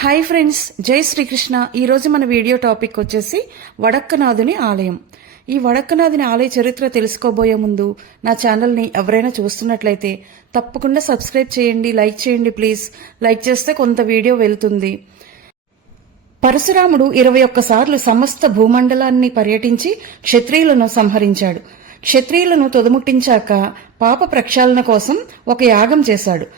Hi friends జై శ్రీకృష్ణ. ఈరోజు మన వీడియో టాపిక్ వచ్చేసి వడక్కనాథుని ఆలయం. ఈ వడక్కనాథుని ఆలయ చరిత్ర తెలుసుకోబోయే ముందు నా ఛానల్ని ఎవరైనా చూస్తున్నట్లయితే తప్పకుండా సబ్స్క్రైబ్ చేయండి లైక్ చేయండి ప్లీజ్. లైక్ చేస్తే కొంత వీడియో వెళ్తుంది. పరశురాముడు ఇరవై ఒక్కసార్లు సమస్త భూమండలాన్ని పర్యటించి క్షత్రియులను సంహరించాడు. క్షత్రియులను తొదముట్టించాక పాప ప్రక్షాళన కోసం ఒక యాగం చేశాడు.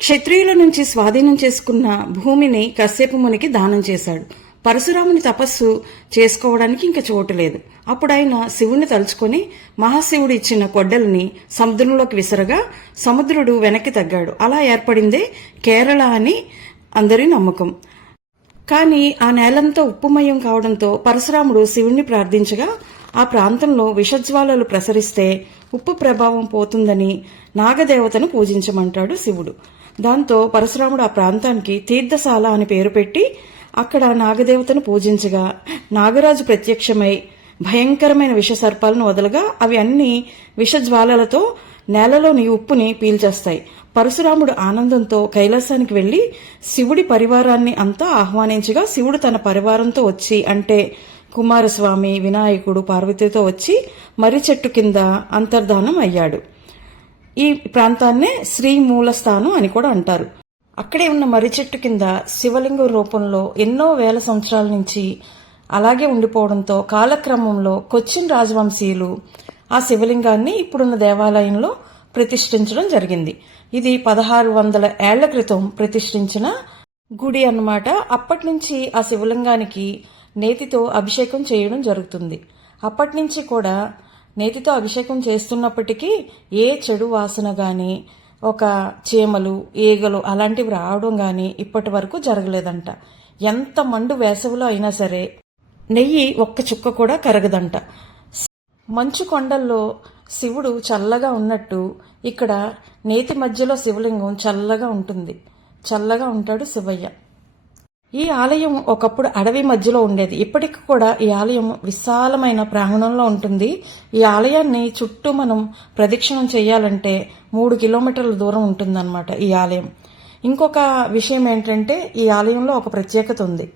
క్షత్రియుల నుంచి స్వాధీనం చేసుకున్న భూమిని కశ్యపు మునికి దానం చేశాడు. పరశురాముని తపస్సు చేసుకోవడానికి ఇంక చోటు లేదు. అప్పుడు ఆయన శివుని తలుచుకొని మహాశివుడు ఇచ్చిన కొడ్డల్ని సముద్రంలోకి విసరగా సముద్రుడు వెనక్కి తగ్గాడు. అలా ఏర్పడిందే కేరళ అని అందరి నమ్మకం. కానీ ఆ నేలంతా ఉప్పుమయం కావడంతో పరశురాముడు శివుణ్ణి ప్రార్థించగా ఆ ప్రాంతంలో విషజ్వాలలు ప్రసరిస్తే ఉప్పు ప్రభావం పోతుందని నాగదేవతను పూజించమంటాడు శివుడు. దాంతో పరశురాముడు ఆ ప్రాంతానికి తీర్థశాల అని పేరు పెట్టి అక్కడ నాగదేవతను పూజించగా నాగరాజు ప్రత్యక్షమై భయంకరమైన విష సర్పాలను వదలగా అవి అన్ని విషజ్వాలలతో నేలలోని ఉప్పుని పీల్చేస్తాయి. పరశురాముడు ఆనందంతో కైలాసానికి వెళ్ళి శివుడి పరివారాన్ని అంతా ఆహ్వానించగా శివుడు తన పరివారంతో వచ్చి అంటే కుమారస్వామి వినాయకుడు పార్వతితో వచ్చి మర్రి చెట్టు కింద అంతర్ధానం అయ్యాడు. ఈ ప్రాంతాన్నే శ్రీమూలస్థానం అని కూడా అంటారు. అక్కడే ఉన్న మర్రి చెట్టు కింద శివలింగం రూపంలో ఎన్నో వేల సంవత్సరాల నుంచి అలాగే ఉండిపోవడంతో కాలక్రమంలో కొచ్చిన్ రాజవంశీయులు ఆ శివలింగాన్ని ఇప్పుడున్న దేవాలయంలో ప్రతిష్ఠించడం జరిగింది. ఇది పదహారు వందల ఏళ్ళ క్రితం ప్రతిష్ఠించిన గుడి అన్నమాట. అప్పటి నుంచి ఆ శివలింగానికి నేతితో అభిషేకం చేయడం జరుగుతుంది. అప్పటి నుంచి కూడా నేతితో అభిషేకం చేస్తున్నప్పటికీ ఏ చెడు వాసన కానీ ఒక చీమలు ఈగలు అలాంటివి రావడం కానీ ఇప్పటి వరకు జరగలేదంట. ఎంత మండు వేసవిలో అయినా సరే నెయ్యి ఒక్క చుక్క కూడా కరగదంట. మంచు కొండల్లో శివుడు చల్లగా ఉన్నట్టు ఇక్కడ నేతి మధ్యలో శివలింగం చల్లగా ఉంటుంది. చల్లగా ఉంటాడు శివయ్య. ఈ ఆలయం ఒకప్పుడు అడవి మధ్యలో ఉండేది. ఇప్పటికి కూడా ఈ ఆలయం విశాలమైన ప్రాంగణంలో ఉంటుంది. ఈ ఆలయాన్ని చుట్టూ మనం ప్రదక్షిణం చేయాలంటే మూడు కిలోమీటర్ల దూరం ఉంటుందన్నమాట ఈ ఆలయం. ఇంకొక విషయం ఏంటంటే ఈ ఆలయంలో ఒక ప్రత్యేకత ఉంది.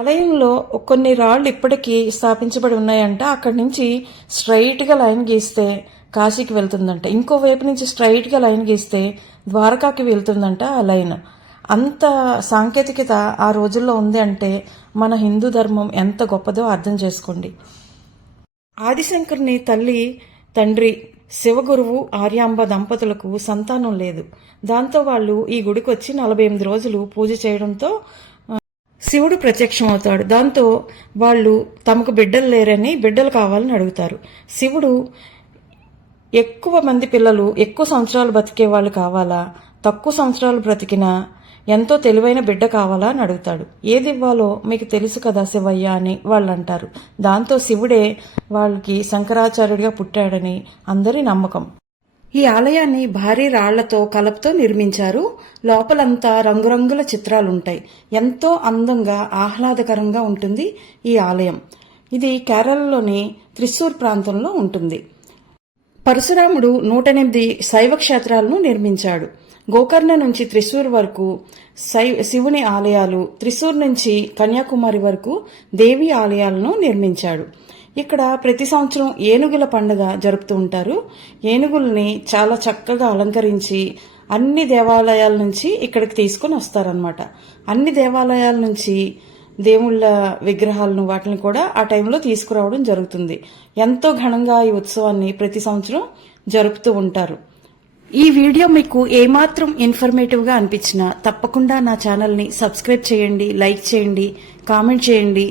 ఆలయంలో కొన్ని రాళ్ళు ఇప్పటికీ స్థాపించబడి ఉన్నాయంట. అక్కడి నుంచి స్ట్రైట్గా లైన్ గీస్తే కాశీకి వెళ్తుందంట. ఇంకో వైపు నుంచి స్ట్రైట్గా లైన్ గీస్తే ద్వారకాకి వెళ్తుందంట ఆ లైన్. అంత సాంకేతికత ఆ రోజుల్లో ఉంది అంటే మన హిందూ ధర్మం ఎంత గొప్పదో అర్థం చేసుకోండి. ఆదిశంకరుని తల్లి తండ్రి శివగురువు ఆర్యాంబ దంపతులకు సంతానం లేదు. దాంతో వాళ్ళు ఈ గుడికి వచ్చి నలభై ఎనిమిది రోజులు పూజ చేయడంతో శివుడు ప్రత్యక్షం అవుతాడు. దాంతో వాళ్ళు తమకు బిడ్డలు లేరని బిడ్డలు కావాలని అడుగుతారు. శివుడు ఎక్కువ మంది పిల్లలు ఎక్కువ సంవత్సరాలు బతికే వాళ్ళు కావాలా? తక్కువ సంవత్సరాలు బ్రతికినా ఎంతో తెలివైన బిడ్డ కావాలా అని అడుగుతాడు. ఏది ఇవ్వాలో మీకు తెలుసు కదా శివయ్య అని వాళ్ళు అంటారు దాంతో శివుడే వాళ్ళకి శంకరాచార్యుడిగా పుట్టాడని అందరి నమ్మకం. ఈ ఆలయాన్ని భారీ రాళ్ళతో కలపతో నిర్మించారు. లోపలంతా రంగురంగుల చిత్రాలుంటాయి. ఎంతో అందంగా ఆహ్లాదకరంగా ఉంటుంది ఈ ఆలయం. ఇది కేరళలోని త్రిశూర్ ప్రాంతంలో ఉంటుంది. పరశురాముడు నూట ఎనిమిది శైవ క్షేత్రాలను నిర్మించాడు. గోకర్ణ నుంచి త్రిశూర్ వరకు శై శివుని ఆలయాలు త్రిశూర్ నుంచి కన్యాకుమారి వరకు దేవి ఆలయాలను నిర్మించాడు. ఇక్కడ ప్రతి సంవత్సరం ఏనుగుల పండుగ జరుపుతూ ఉంటారు. ఏనుగుల్ని చాలా చక్కగా అలంకరించి అన్ని దేవాలయాల నుంచి ఇక్కడికి తీసుకొని వస్తారనమాట అన్ని దేవాలయాల నుంచి దేవుళ్ళ విగ్రహాలను వాటిని కూడా ఆ టైంలో తీసుకురావడం జరుగుతుంది. ఎంతో ఘనంగా ఈ ఉత్సవాన్ని ప్రతి సంవత్సరం జరుపుతూ ఉంటారు. ఈ వీడియో మీకు ఏమాత్రం ఇన్ఫర్మేటివ్గా అనిపించినా తప్పకుండా నా ఛానల్ని సబ్స్క్రైబ్ చేయండి లైక్ చేయండి కామెంట్ చేయండి.